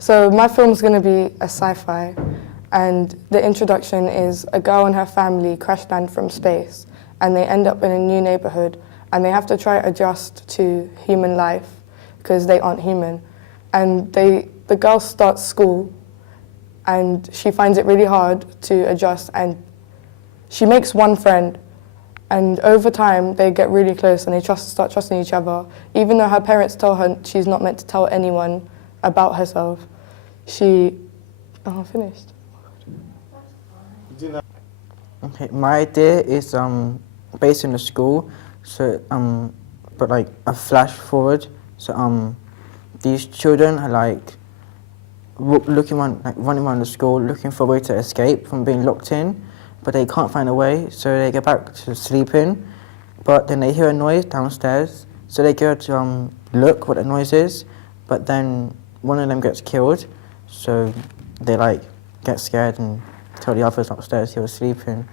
So my film's going to be a sci-fi, and the introduction is a girl and her family crash land from space, and they end up in a new neighborhood, and they have to try to adjust to human life because they aren't human. And the girl starts school, and she finds it really hard to adjust, and she makes one friend, and over time they get really close and they start trusting each other. Even though her parents tell her she's not meant to tell anyone about herself, finished. Okay, my idea is based in the school, so but like a flash forward. So these children are like running around the school looking for a way to escape from being locked in, but they can't find a way, so they get back to sleeping. But then they hear a noise downstairs, so they go to look what the noise is, but then one of them gets killed, so they like get scared and tell the others upstairs he was sleeping.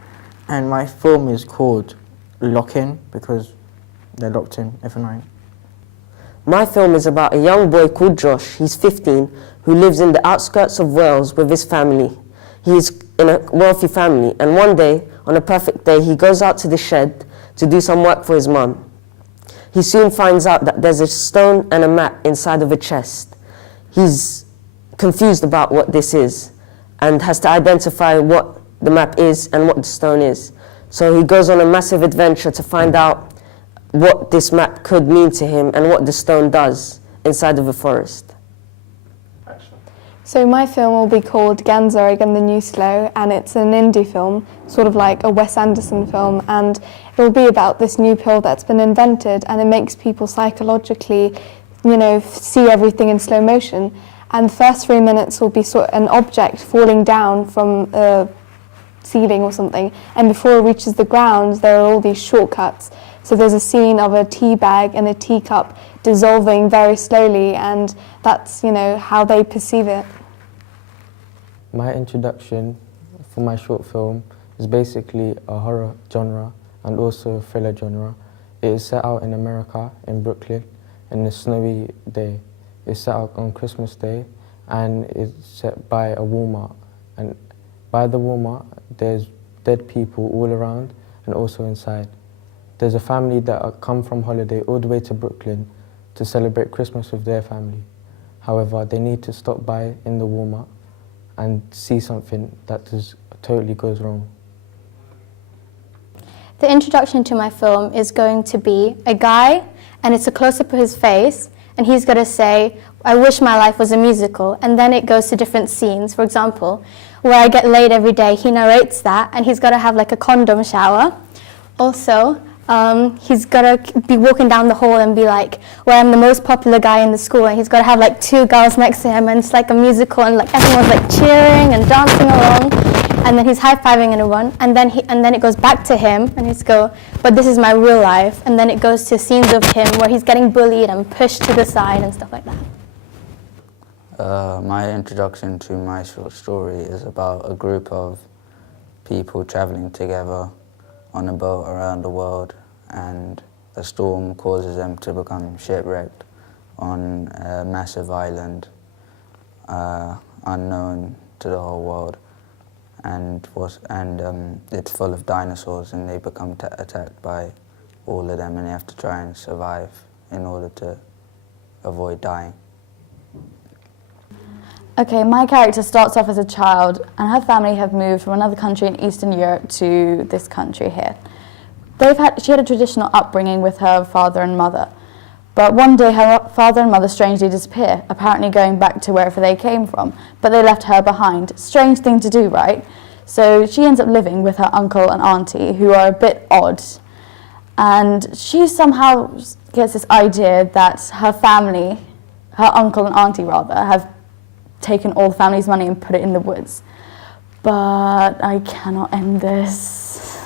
And my film is called Lock-In because they're locked in every night. My film is about a young boy called Josh, he's 15, who lives in the outskirts of Wales with his family. He is in a wealthy family, and one day, on a perfect day, he goes out to the shed to do some work for his mum. He soon finds out that there's a stone and a map inside of a chest. He's confused about what this is and has to identify what the map is and what the stone is. So he goes on a massive adventure to find out what this map could mean to him and what the stone does inside of a forest. So my film will be called Ganzorg and the New Slow, and it's an indie film, sort of like a Wes Anderson film, and it will be about this new pill that's been invented, and it makes people psychologically, see everything in slow motion. And the first 3 minutes will be sort of an object falling down from a ceiling or something, and before it reaches the ground, there are all these shortcuts. So there's a scene of a tea bag and a teacup dissolving very slowly, and that's, how they perceive it. My introduction for my short film is basically a horror genre and also a thriller genre. It is set out in America, in Brooklyn, in a snowy day. It's set out on Christmas Day, and it's set by a Walmart. And by the Walmart, there's dead people all around and also inside. There's a family that come from holiday all the way to Brooklyn to celebrate Christmas with their family. However, they need to stop by in the Walmart and see something that totally goes wrong. The introduction to my film is going to be a guy, and it's a close-up of his face, and he's going to say, "I wish my life was a musical," and then it goes to different scenes. For example, where I get laid every day, he narrates that, and he's got to have like a condom shower. Also, he's got to be walking down the hall and be like, "Well, I'm the most popular guy in the school," and he's got to have like 2 girls next to him, and it's like a musical, and like everyone's like cheering and dancing along, and then he's high-fiving everyone, and then it goes back to him, and he's go, "But this is my real life," and then it goes to scenes of him where he's getting bullied and pushed to the side and stuff like that. My introduction to my short story is about a group of people traveling together on a boat around the world, and a storm causes them to become shipwrecked on a massive island unknown to the whole world, and it's full of dinosaurs, and they become attacked by all of them, and they have to try and survive in order to avoid dying. Okay, my character starts off as a child, and her family have moved from another country in Eastern Europe to this country here. She had a traditional upbringing with her father and mother, but one day her father and mother strangely disappear, apparently going back to wherever they came from, but they left her behind. Strange thing to do, right? So she ends up living with her uncle and auntie, who are a bit odd, and she somehow gets this idea that her family, her uncle and auntie rather, have taken all the family's money and put it in the woods. But I cannot end this.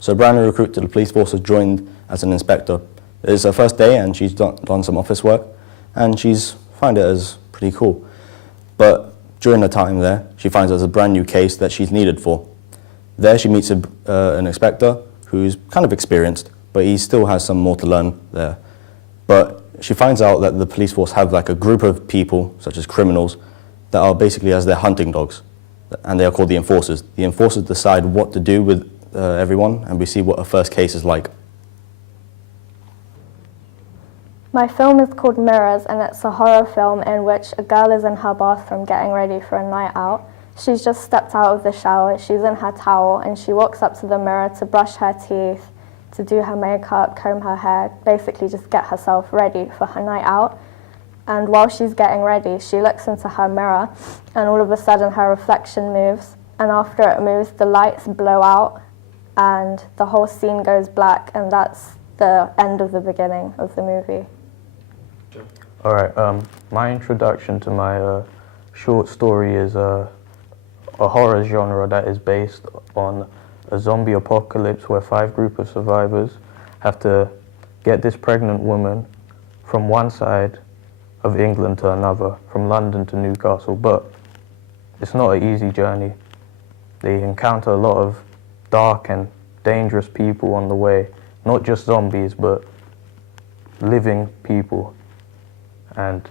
So a brand new recruit to the police force has joined as an inspector. It's her first day, and she's done some office work, and she's found it as pretty cool. But during her time there, she finds there's a brand new case that she's needed for. There she meets an inspector who's kind of experienced, but he still has some more to learn there. But she finds out that the police force have like a group of people, such as criminals, that are basically as their hunting dogs, and they are called the enforcers. The enforcers decide what to do with everyone, and we see what a first case is like. My film is called Mirrors, and it's a horror film in which a girl is in her bathroom getting ready for a night out. She's just stepped out of the shower, she's in her towel, and she walks up to the mirror to brush her teeth, to do her makeup, comb her hair, basically just get herself ready for her night out. And while she's getting ready, she looks into her mirror, and all of a sudden her reflection moves, and after it moves, the lights blow out, and the whole scene goes black, and that's the end of the beginning of the movie. Alright, my introduction to my short story is a horror genre that is based on a zombie apocalypse where 5 groups of survivors have to get this pregnant woman from one side of England to another, from London to Newcastle, but it's not an easy journey. They encounter a lot of dark and dangerous people on the way, not just zombies, but living people. And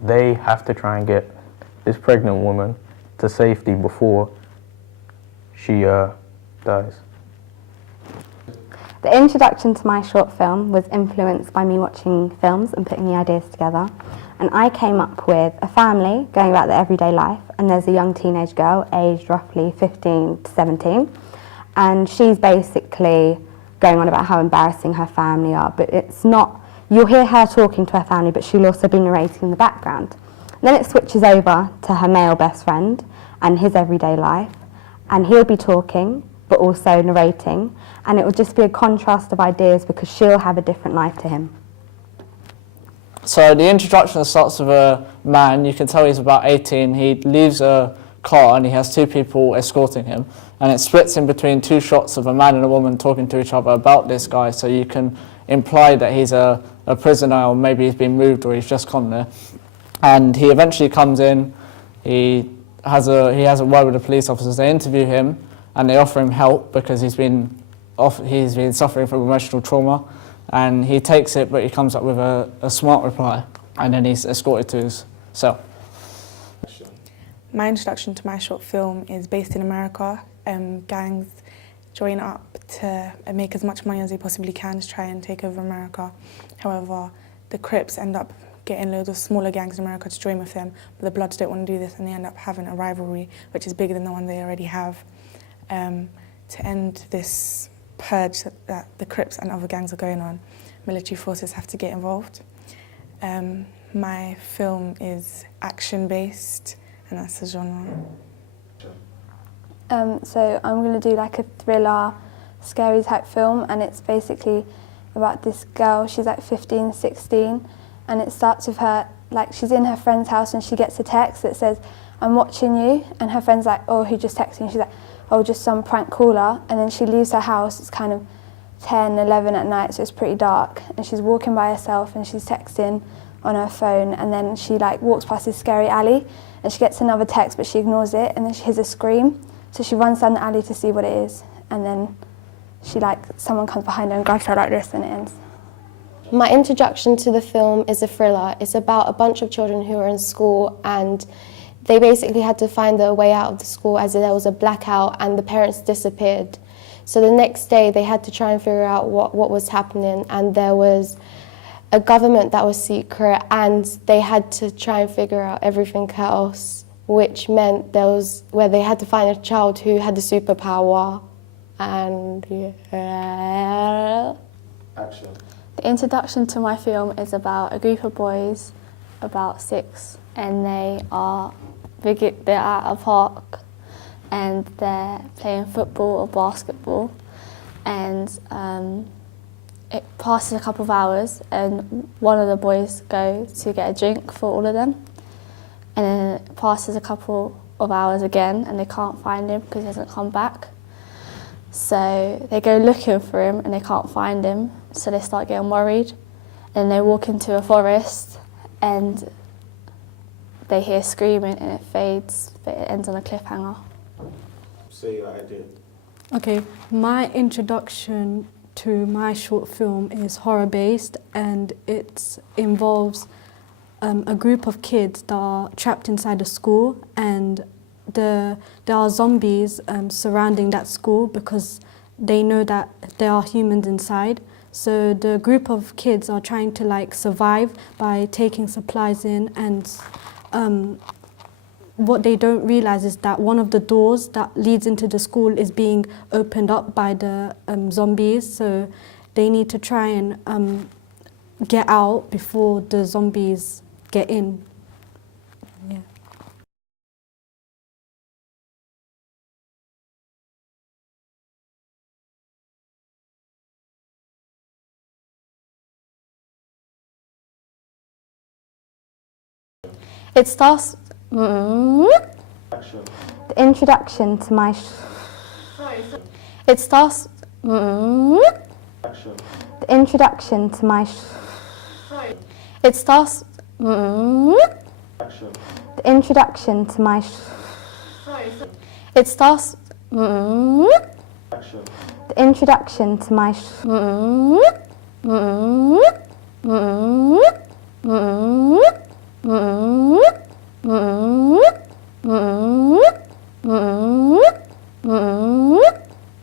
they have to try and get this pregnant woman to safety before she dies. The introduction to my short film was influenced by me watching films and putting the ideas together. And I came up with a family going about their everyday life, and there's a young teenage girl aged roughly 15 to 17, and she's basically going on about how embarrassing her family are, but it's not. You'll hear her talking to her family, but she'll also be narrating in the background. Then it switches over to her male best friend and his everyday life, and he'll be talking, but also narrating, and it will just be a contrast of ideas because she'll have a different life to him. So the introduction starts with a man. You can tell he's about 18. He leaves a car and he has 2 people escorting him, and it splits in between 2 shots of a man and a woman talking to each other about this guy, so you can imply that he's a prisoner, or maybe he's been moved, or he's just come there. And he eventually comes in, he has a word with the police officers. They interview him and they offer him help because he's been suffering from emotional trauma, and he takes it, but he comes up with a smart reply, and then he's escorted to his cell. My introduction to my short film is based in America. Gangs join up to make as much money as they possibly can to try and take over America. However, the Crips end up getting loads of smaller gangs in America to join with them, but the Bloods don't want to do this, and they end up having a rivalry which is bigger than the one they already have. To end this purge that the Crips and other gangs are going on, military forces have to get involved. My film is action-based, and that's the genre. So I'm going to do like a thriller, scary type film, and it's basically about this girl. She's like 15, 16, and it starts with her, like she's in her friend's house and she gets a text that says, "I'm watching you," and her friend's like, "Oh, who just texted you?" And she's like, "Oh, just some prank caller." And then she leaves her house. It's kind of 10, 11 at night, so it's pretty dark, and she's walking by herself and she's texting on her phone, and then she like walks past this scary alley and she gets another text, but she ignores it, and then she hears a scream. So she runs down the alley to see what it is, and then someone comes behind her and grabs her like this, and it ends. My introduction to the film is a thriller. It's about a bunch of children who are in school, and they basically had to find their way out of the school as there was a blackout and the parents disappeared. So the next day they had to try and figure out what was happening, and there was a government that was secret, and they had to try and figure out everything else, which meant there was where they had to find a child who had the superpower, and yeah. Action. The introduction to my film is about a group of boys, about 6, and they're at a park, and they're playing football or basketball, and it passes a couple of hours, and one of the boys go to get a drink for all of them, and then it passes a couple of hours again, and they can't find him because he hasn't come back. So they go looking for him and they can't find him, so they start getting worried. And they walk into a forest and they hear screaming, and it fades, but it ends on a cliffhanger. Say your idea. Okay, my introduction to my short film is horror-based, and it involves a group of kids that are trapped inside a school, and there are zombies surrounding that school because they know that there are humans inside. So the group of kids are trying to like survive by taking supplies in, and what they don't realize is that one of the doors that leads into the school is being opened up by the zombies. So they need to try and get out before the zombies get in. Yeah. It starts. The introduction to my It starts. the introduction to my It starts. the introduction to my It starts. the introduction to my